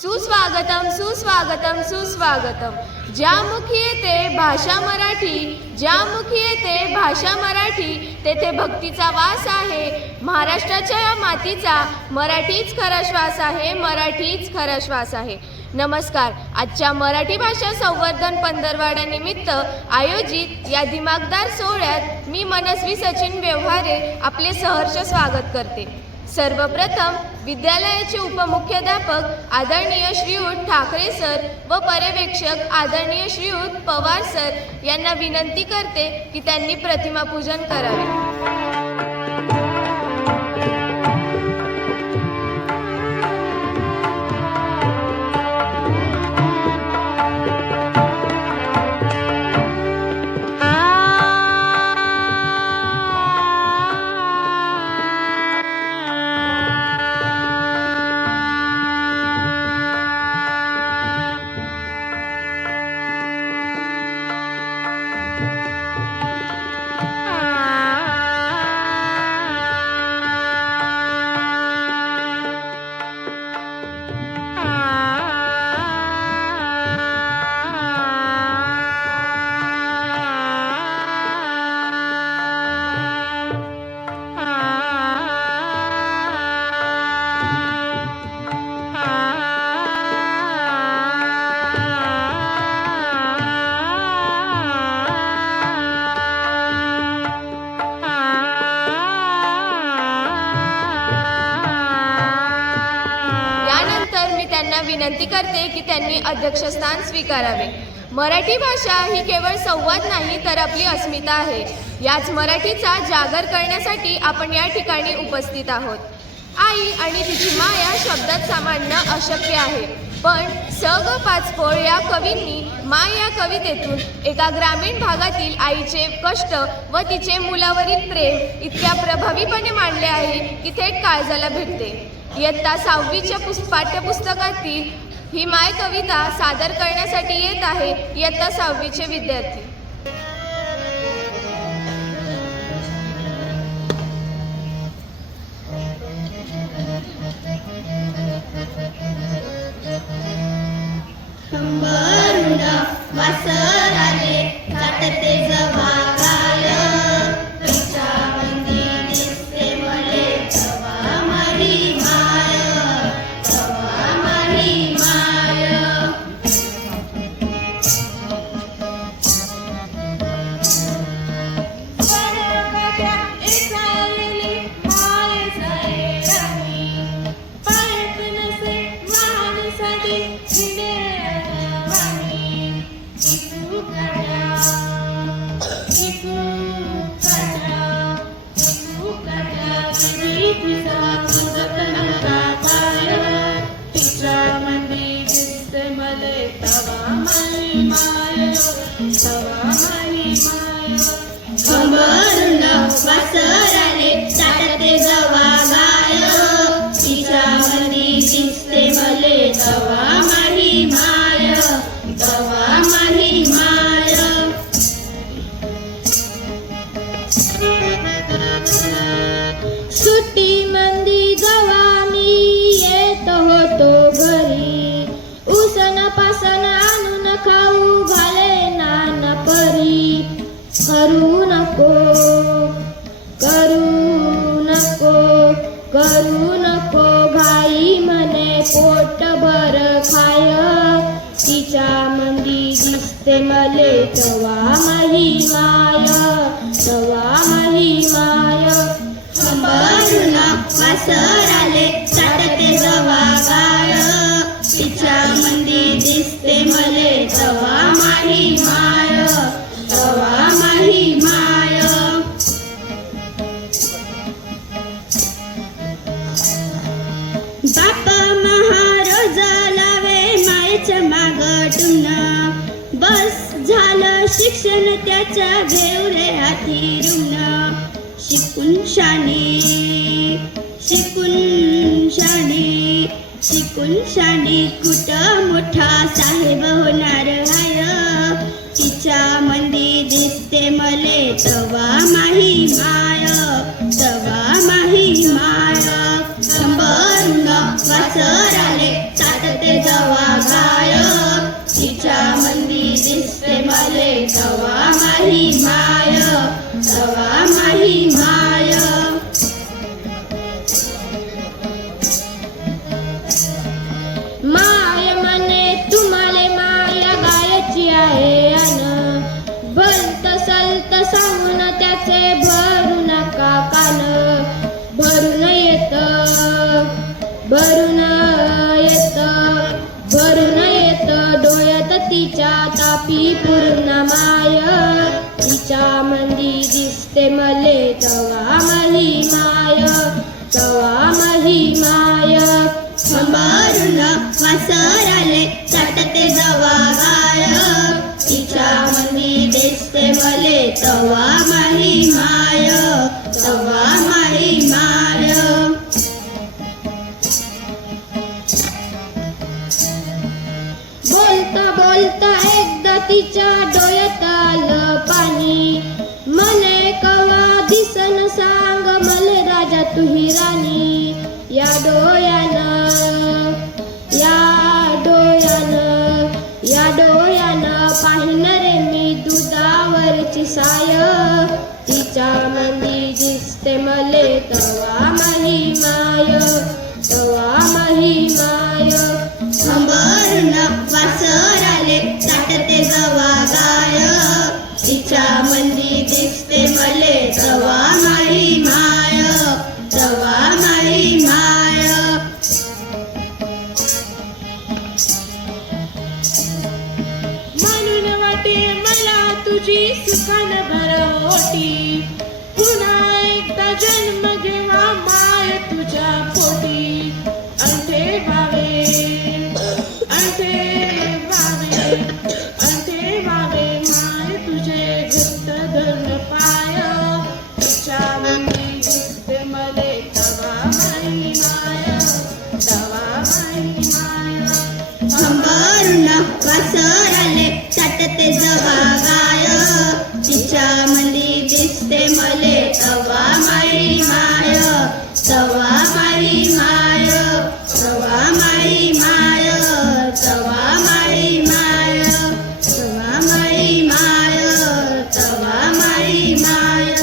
सुस्वागतम सुस्वागतम सुस्वागतम. ज्या मुखी येते भाषा मराठी ज्या मुखी येते भाषा मराठी तेथे भक्तीचा वास आहे. महाराष्ट्राच्या या मातीचा मराठीच खरा श्वास आहे मराठीच खरा श्वास आहे. नमस्कार. आजच्या मराठी भाषा संवर्धन पंधरवाड्यानिमित्त आयोजित या दिमागदार सोहळ्यात मी मनस्वी सचिन व्यवहारे आपले सहर्ष स्वागत करते. सर्वप्रथम विद्यालयाचे उपमुख्याध्यापक आदरणीय श्रीयुत ठाकरे सर व पर्यवेक्षक आदरणीय श्रीयुत पवार सर यांना विनंती करते की त्यांनी प्रतिमापूजन करावे. विनंती करते की त्यांनी अध्यक्षस्थान स्वीकारावे. मराठी भाषा ही केवळ संवाद नाही तर आपली अस्मिता आहे. याच मराठीचा जागर करण्यासाठी आपण या ठिकाणी उपस्थित आहोत. आई आणि तिची माया शब्दात सामान्य अशक्य आहे. पण स ग पाचपोळ या कवींनी माय या कवितेतून एका ग्रामीण भागातील आईचे कष्ट व तिचे मुलावरील प्रेम इतक्या प्रभावीपणे मांडले आहे की थेट काळजाला भेटते. इयत्ता सहावीच्या पुस पाठ्यपुस्तकातील ही माय कविता सादर करण्यासाठी येत आहे इयत्ता सहावीचे विद्यार्थी. कंबरुण वासराले काटते जवा وسلم ते मले तवा महिमाय तवा महिमाय माय. खंबरुन वासराले जवा गाय. तिच्या मंदी दिसते मले तवा माही माय. शिक्षण त्याच्या घेवरे हाती रुग्ण शिकून शाणे शिकून शाणे शिकून शाणे कुठं मोठा साहेब होणार हाय तिच्या मंदी दिसते मले तवा माही माय तवा माही माय. कंबरुन वासराले Holy दिसते मले तवा महिमाय तवा महिमाय संभारून वासराले चटते जवा गाय. तिच्या मंदी दिसते मले तवा महिमाय तवा महिमाय बोलता बोलता एकदा तिच्या तुही राणी या डोळ्यानं या डोळ्यानं या डोळ्यानं पाहिलं रे मी दुधावरची साय. तिच्या मंदी दिसते मले तवा महिमाय तवा महिमाय. अंबरण वासराले तवा माळी माय माळी माळी माळी माळी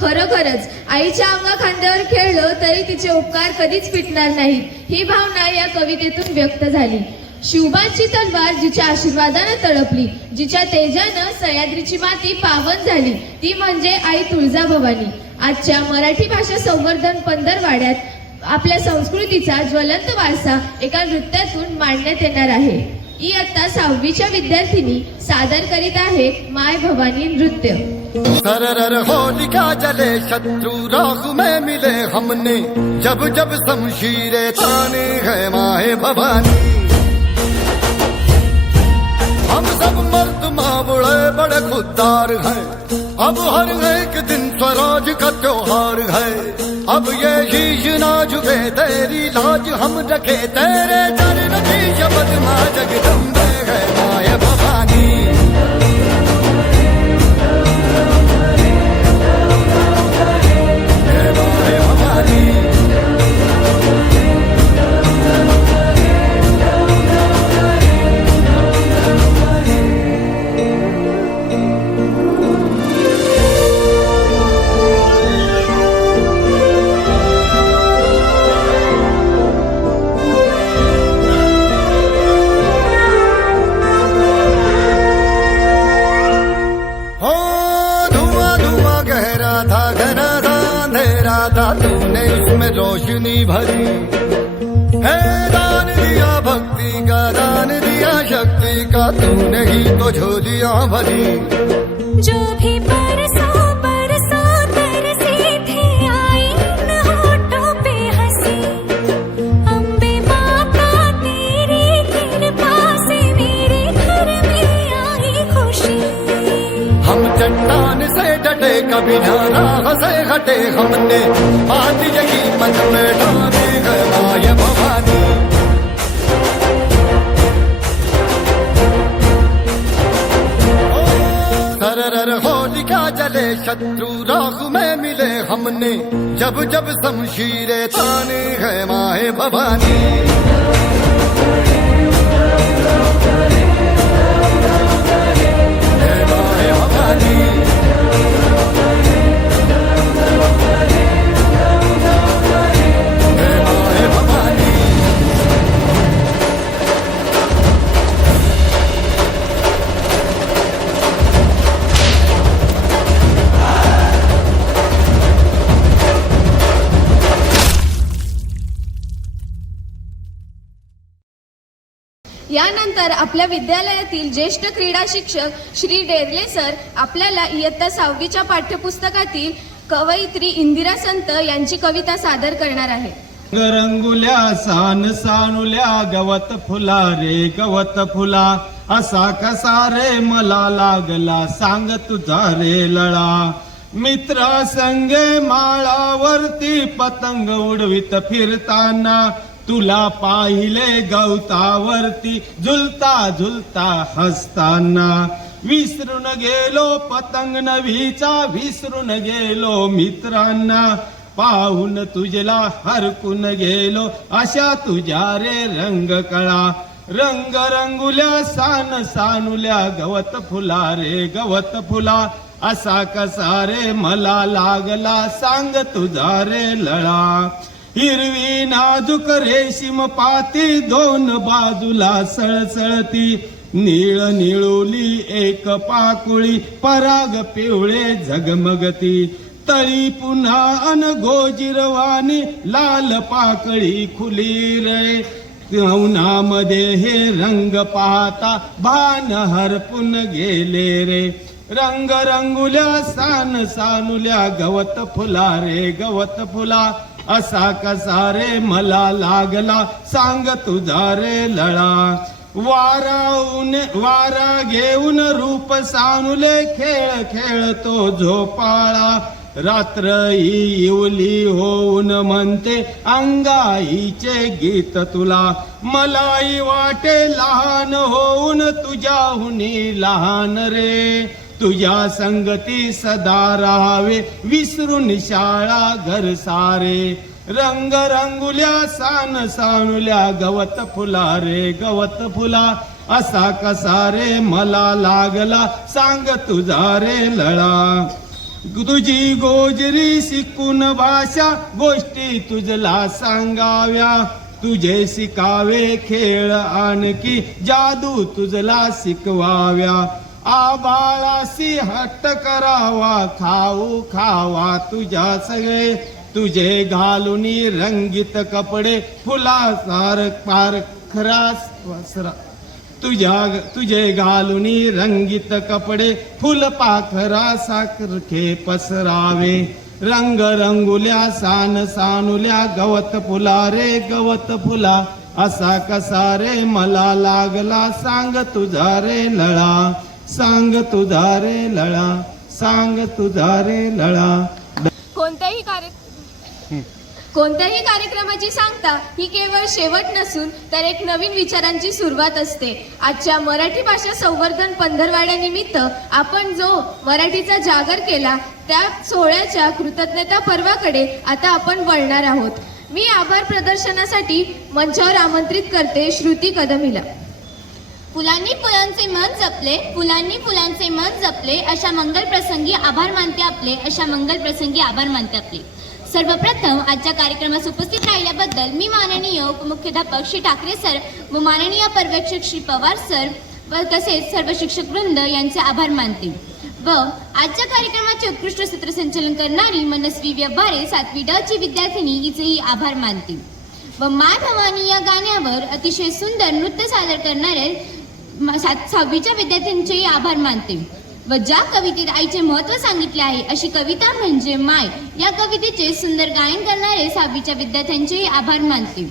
खरोखरच आईच्या अंगा खांद्यावर खेळलो तरी तिचे उपकार कधीच फिटणार नाहीत. ही भावना या कवितेतून व्यक्त झाली. शिवबाची तलवार जिच्या आशीर्वादानं तळपली जिच्या तेजानं सह्याद्रीची माती पावन झाली ती म्हणजे आई तुळजाभवानी. आजच्या मराठी भाषा संवर्धन पंधरवाड्यात आपल्या संस्कृतीचा ज्वलंत वारसा एका नृत्यातून मांडण्यात येणार आहे. इयत्ता सहावीच्या विद्यार्थिनी सादर करीत आहे माय भवानी नृत्य. सरर होलिका जले शत्रु राख में मिले हमने जब जब शमशीरे ताने है माए भवानी। मावड़े बड़े खुददार है। अब हर एक दिन स्वराज का त्योहार है। अब ये शीश ना झुके, तेरी लाज हम रखे। तेरे चरण की शपथ माँ जगदम्बे का तूने ही तो झोलियाँ भरी जो भी तरसी थी आई इन होठों पे हँसी। अम्बे माता तेरी कृपा से मेरे घर में आई खुशी। हम चट्टान से डटे कभी ना राह से हटे। हमने बात यही मन में डाली है शत्रु राह में मिले हमने जब जब शमशीरे ताने है माए भवानी Thank. त्यानंतर आपल्या विद्यालयातील ज्येष्ठ क्रीडा शिक्षक श्री डेरले सर आपल्याला इयत्ता सहावीच्या पाठ्यपुस्तकातील कवयित्री इंदिरा संत यांची कविता सादर करणार आहे रंगुल्या सान सानुल्या गवत फुला रे गवत फुला. असा कसा रे मला लागला सांग तुझा रे लळा. मित्र संगे माळावरती पतंग उडवित फिरताना तुला पाहिले गवतावरती झुलता झुलता हसताना. विसरून गेलो पतंग नवीचा विसरून गेलो मित्रांना. पाहून तुझला हरकून गेलो अशा तुझ्या रे रंग कळा. रंग रंगुल्या सान सानुल्या गवत फुला रे गवत फुला. असा कसा रे मला लागला सांग तुझा रे लळा. हिरवी नाजूक रेशीम पाती दोन बाजूला सळसळती. नीळ निळोली एक पाकुळी पराग पिवळे झगमगती. तळी पुन्हा अन गोजिरवाणी लाल पाकळी खुली रे. उन्हामध्ये हे रंग पाहता भान हरपून गेले रे. रंग रंगुल्या सान सानुल्या गवत फुला रे गवत फुला असा कसा रे मला लागला? सांग तुझा रे लळा. वारा वारा घेऊन रूप सानुले खेळ खेळतो झोपाळा. रात्र इवली होऊन म्हणते अंगाईचे गीत तुला. मलाई वाटे लहान होऊन तुझ्याहुनी लहान रे. तुझ्या संगती सदा राहावे. विसरून शाळा घर सारे. रंग रंगुल्या सान सानुल्या गवत फुला रे गवत फुला. असा कसा रे मला लागला? सांग तुझा रे लळा. तुझी गोजरी शिकून भाषा गोष्टी तुझला सांगाव्या. तुझे शिकावे खेळ आणखी. जादू तुझला शिकवाव्या. आबाळासी हट्ट करावा खाऊ खावा तुझ्या सगळे. तुझे घालून रंगीत कपडे फुलासार पार खरास तुझ्या तुझे घालून रंगीत कपडे फुल पाखरा साखरखे पसरावे. रंग रंगुल्या सान सानुल्या गवत फुला रे गवत फुला. असा कसा रे मला लागला सांग तुझा रे लळा सांग तुझा रे लळा सांग तुझा रे लळा. कोणत्याही कार्य कोणत्याही कार्यक्रमाची सांगता ही केवळ शेवट नसून तर एक नवीन विचारांची सुरुवात असते. आजच्या मराठी भाषा संवर्धन पंधरवाड्यानिमित्त आपण जो मराठीचा जागर केला त्या सोहळ्याच्या कृतज्ञता पर्वाकडे आता आपण वळणार आहोत. मी आभार प्रदर्शनासाठी मंचावर आमंत्रित करते श्रुती कदम हिला फुलांनी फुलांचे मन जपले फुलांनी फुलांचे मन जपले अशा मंगल प्रसंगी आभार मानते आपले अशा मंगल प्रसंगी आभार मानते आपले. सर्वप्रथम आजच्या कार्यक्रमास उपस्थित राहिल्याबद्दल मी माननीय उपमुख्याध्यापक श्री ठाकरे सर व माननीय पर्यवेक्षक श्री पवार सर व तसेच सर्व शिक्षक वृंद यांचे आभार मानते. व आजच्या कार्यक्रमाचे उत्कृष्ट सूत्रसंचलन करणारी मनस्वी व्यवहारे सातवी ड ची विद्यार्थिनी हिचेही आभार मानते. व माय भवानी या गाण्यावर अतिशय सुंदर नृत्य सादर करणारे सहावीच्या विद्यार्थ्यांचेही आभार मानते. व ज्या कवितेत आईचे महत्त्व सांगितले आहे अशी कविता म्हणजे माय. या कवितेचे सुंदर गायन करणारे सहावीच्या विद्यार्थ्यांचेही आभार मानते.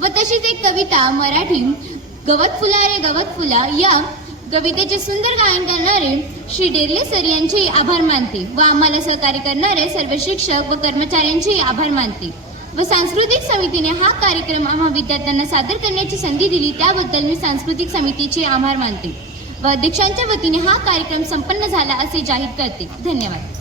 व तशीच एक कविता मराठी गवत फुला रे गवत फुला या कवितेचे सुंदर गायन करणारे श्री डेरले सर यांचेही आभार मानते. व आम्हाला सहकार्य करणारे सर्व शिक्षक व कर्मचाऱ्यांचेही आभार मानते. व सांस्कृतिक समितीने हा कार्यक्रम आम्हा विद्यार्थ्यांना सादर करण्याची संधी दिली. त्याबद्दल मी सांस्कृतिक समितीचे आभार मानते व अध्यक्षांच्या वतीने हा कार्यक्रम संपन्न झाला असे जाहीर करते. धन्यवाद.